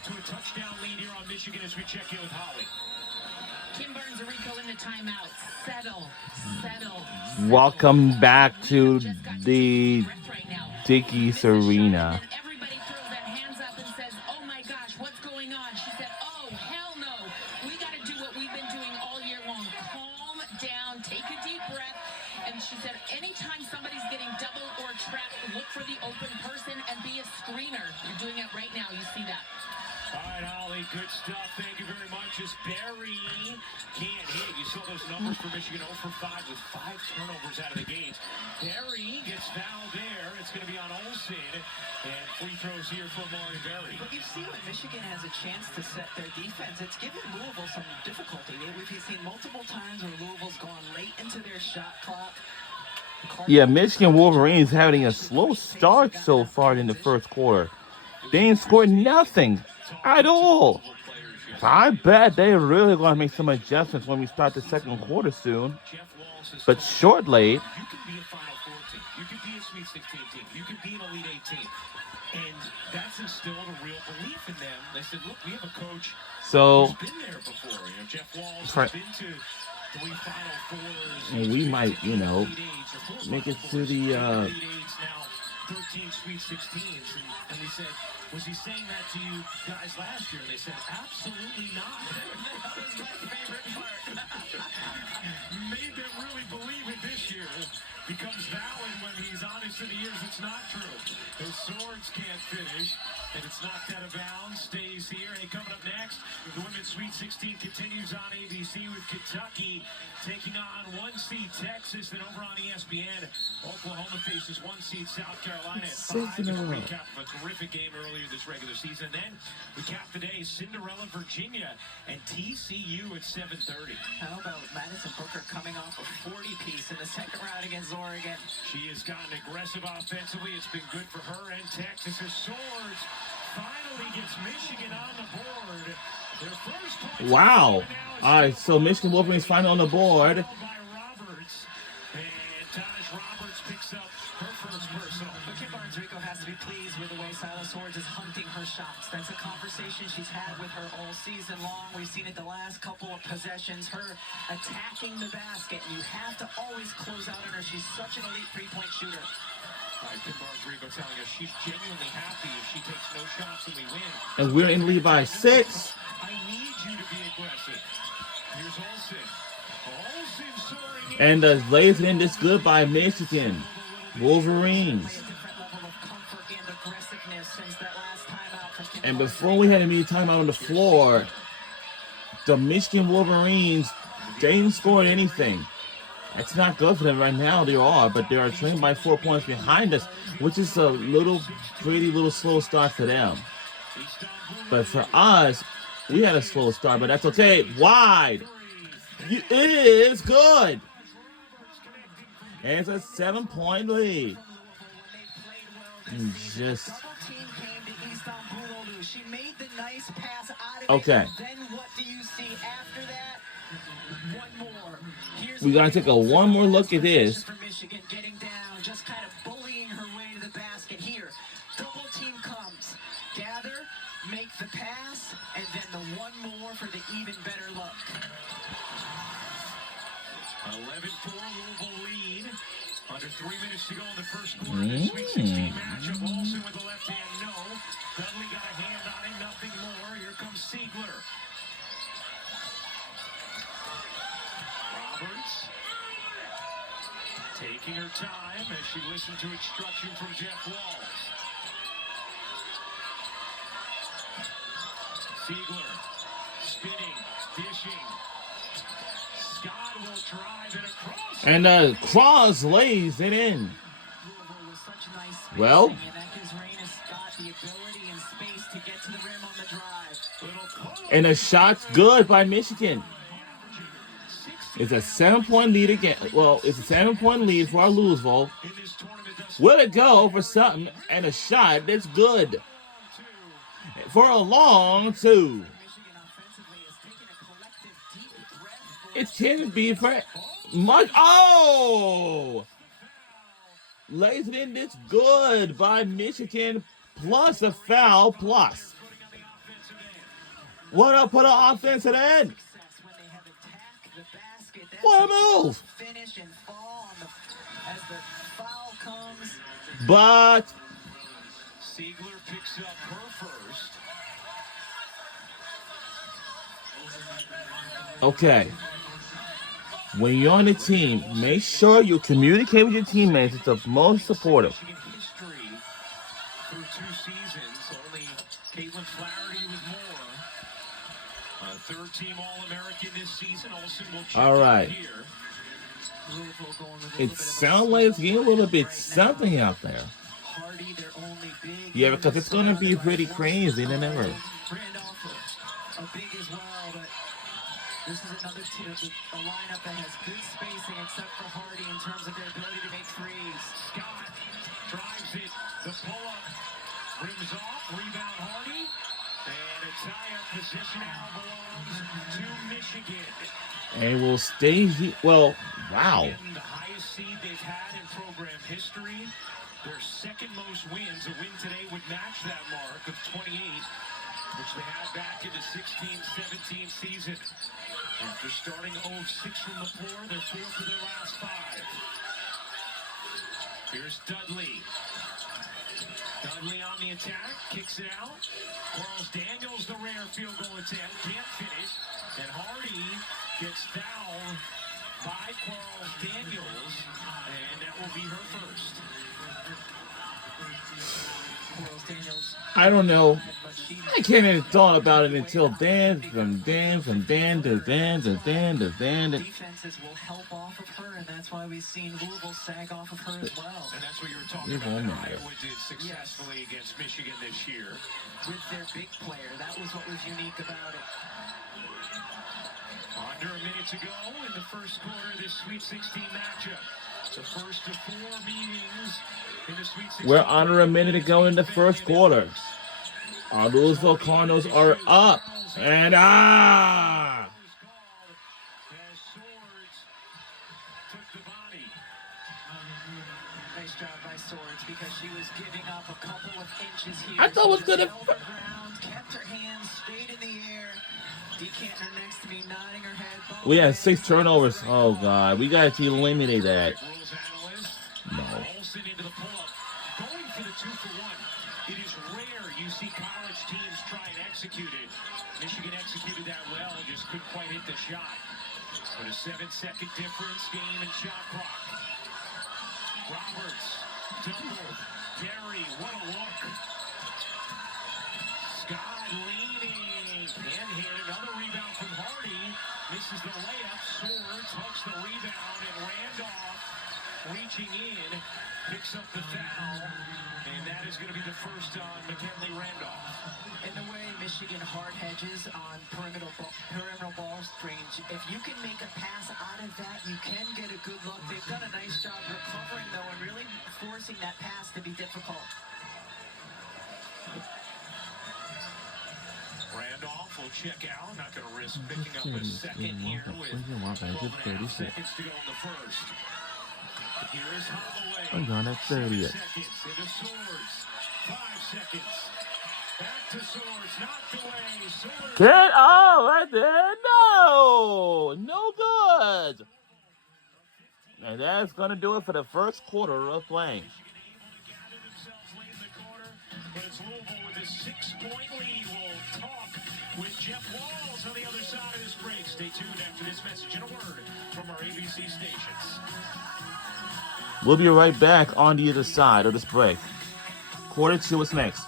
out to a touchdown lead here on Michigan as we check in with Holly. Kim Burns-Arico in the timeout. Settle. Welcome back to the Dickies Arena. Everybody throws their hands up and says, oh my gosh, what's going on? She said, oh, hell no. We got to do what we've been doing all year long. Calm down, take a deep breath. And she said, anytime somebody's getting double or trapped, look for the open person and be a screener. You're doing it right now. You see that. All right, Holly, good stuff. Thank you very much. As Barry can't hit. You saw those numbers for Michigan 0 for 5 with 5 turnovers out of the gates. Barry gets fouled there. It's going to be on Olsen. And free throws here for Amari Barry. But you see when Michigan has a chance to set their defense, it's given Louisville some difficulty. We've seen multiple times where Louisville's gone late into their shot clock. Yeah, Michigan Wolverines having a slow start so far in the first quarter. They ain't scored nothing at all. So I bet they're really going to make some adjustments when we start the second quarter soon. But shortly. You can be a Final Four team. You can be a Sweet 16 team. You can be an Elite 8 team. And that's instilled a real belief in them. They said, look, we have a coach who's been there before. You know, Jeff Walz has been to 3 Final Fours. And we might, make it to the 13 Sweet 16s, and we said, was he saying that to you guys last year? And they said, absolutely not. That was my favorite part. Made them really believe it this year. Becomes valid when he's honest in the years it's not true. Those swords can't finish, and it's knocked out of bounds, stays here. And coming up next, the Women's Sweet 16 continues on ABC with Kentucky taking on 1 seed Texas, and over on ESPN, Oklahoma faces 1 seed South Carolina at 5. A recap of a terrific game earlier this regular season. And then we cap the day, Cinderella, Virginia, and TCU at 7:30. How about Madison Booker coming off a 40-piece in the second round against Oregon? She has gotten aggressive offensively. It's been good for her and Texas. Her Swords finally gets Michigan on the board. Their first point. Wow. All right, so Michigan Wolverines finally on the board. By Roberts. And Tanis Roberts picks up her first personal. But Kim Burns-Arico has to be pleased with the way Silas Swords is hunting her shots. That's a conversation she's had with her all season long. We've seen it the last couple of possessions. Her attacking the basket. You have to always close out on her. She's such an elite three-point shooter. Kim Burns-Arico telling us she's genuinely happy if she takes no shots and we win. And we're in lead by 6. I need you to be aggressive. Here's Olsen. Olsen soaring in. And the lays in this good by Michigan Wolverines. And before we had any timeout on the floor, the Michigan Wolverines, they didn't score anything. That's not good for them right now. They are, but they are trailing by 4 points behind us, which is a pretty slow start for them. But for us, we had a slow start, but that's okay. Wide. It is good. And it's a 7-point lead. Just. Okay. Then what do you see after that? One more. We gotta take one more look at this. For Michigan getting down, just kind of bullying her way to the basket here. Double team comes. Gather, make the pass, and then the one more for the even better look. 11-4 Louisville lead. Under 3 minutes to go in the first quarter. The Sweet 16 matchup. Olsen with the left hand, no. Dudley got a hand on it, nothing more. Here comes Siegler. Roberts taking her time as she listened to instruction from Jeff Walz. Siegler spinning, dishing. Scott will drive it across. And Cross lays it in. Well, and the shot's good by Michigan. It's a 7-point lead again. Well, it's a 7-point lead for our Louisville. Will it go for something and a shot that's good for a long 2? It can be for much. Oh! Lays it in. This good by Michigan, plus a foul, plus. What up? Put an offense at end. Success when they have attacked the basket. That's What a how move. finish and fall on the, as the foul comes. But Siegler picks up her first. okay. When you're on the team, make sure you communicate with your teammates. It's the most supportive. Michigan history through 2 seasons. Only Caitlin Flaherty with more. A third-team All-American this season. Olsen will check All right. in here. Louisville going with a little It bit of a sounds like it's getting a little bit right something now. out there. Hardy, their only big. Yeah, because it's going to be pretty crazy than ever. Randolph, a big as well, but this is another team, a lineup that has good spacing except for Hardy in terms of their ability to make threes. Scott drives it. The pull-up rims off. Rebound Hardy. And a tie-up position now belongs to Michigan. And we'll stay here. Well, wow. Michigan, the highest seed they've had in program history. Their second most wins. A win today would match that mark of 28, which they had back in the 16-17 season. After starting 0-6 from the floor, they're 4th of their last 5. Here's Dudley. Dudley on the attack, kicks it out. Quarles Daniels, the rare field goal attempt, can't finish. And Hardy gets fouled by Quarles Daniels, and that will be her first. Quarles Daniels, I don't know. but she I can't even thought about it until Dan to Dan to Dan to Dan. defenses will help off of her, and that's why we've seen Louisville sag off of her as well. And that's what you were talking You've about that owned it. Iowa did successfully against Michigan this year. With their big player, that was what was unique about it. Under a minute to go in the first quarter of this Sweet 16 matchup. The first of 4 meetings in the Sweet 16. We're under a minute to go in the first quarter. Our Louisville Cardinals are up. And As Swords took the body. Nice job by Swords because she was giving up a couple of inches here. I thought it was She gonna- just held her ground, kept her hands straight in the air. Decanter next to me, nodding her head. both we had ways. 6 turnovers. Oh, God. We got to eliminate that. Rules analyst. No. Olsen into the pull-up. Going for the 2-for-1. It is rare you see college teams try and execute it. Michigan executed that well, just couldn't quite hit the shot. But a 7-second difference, game and shot clock. Roberts, double, Gary, what a look. Scott leaning, can hit, another rebound from Hardy, misses the layup, Swords hooks the rebound, and Randolph reaching in, picks up the foul, and that is going to be the first on McKinley Randolph. In the way Michigan hard hedges on perimeter ball range, if you can make a pass out of that, you can get a good look. They've done a nice job recovering, though, and really forcing that pass to be difficult. Randolph will check out, not going to risk picking up a second here with 12.5 seconds to go in the first. Here is Holloway. I'm on at 7 30th. seconds into Swords. 5 seconds. Back to Swords, knocked away. Swords. Get out right there. No. No good. And that's going to do it for the first quarter of playing. Michigan able to gather themselves late in the quarter, but it's Louisville with a 6-point lead. We'll talk with Jeff Walls on the other side of this break. Stay tuned after this message and a word from our ABC stations. We'll be right back on the other side of this break. Quarter 2 is next.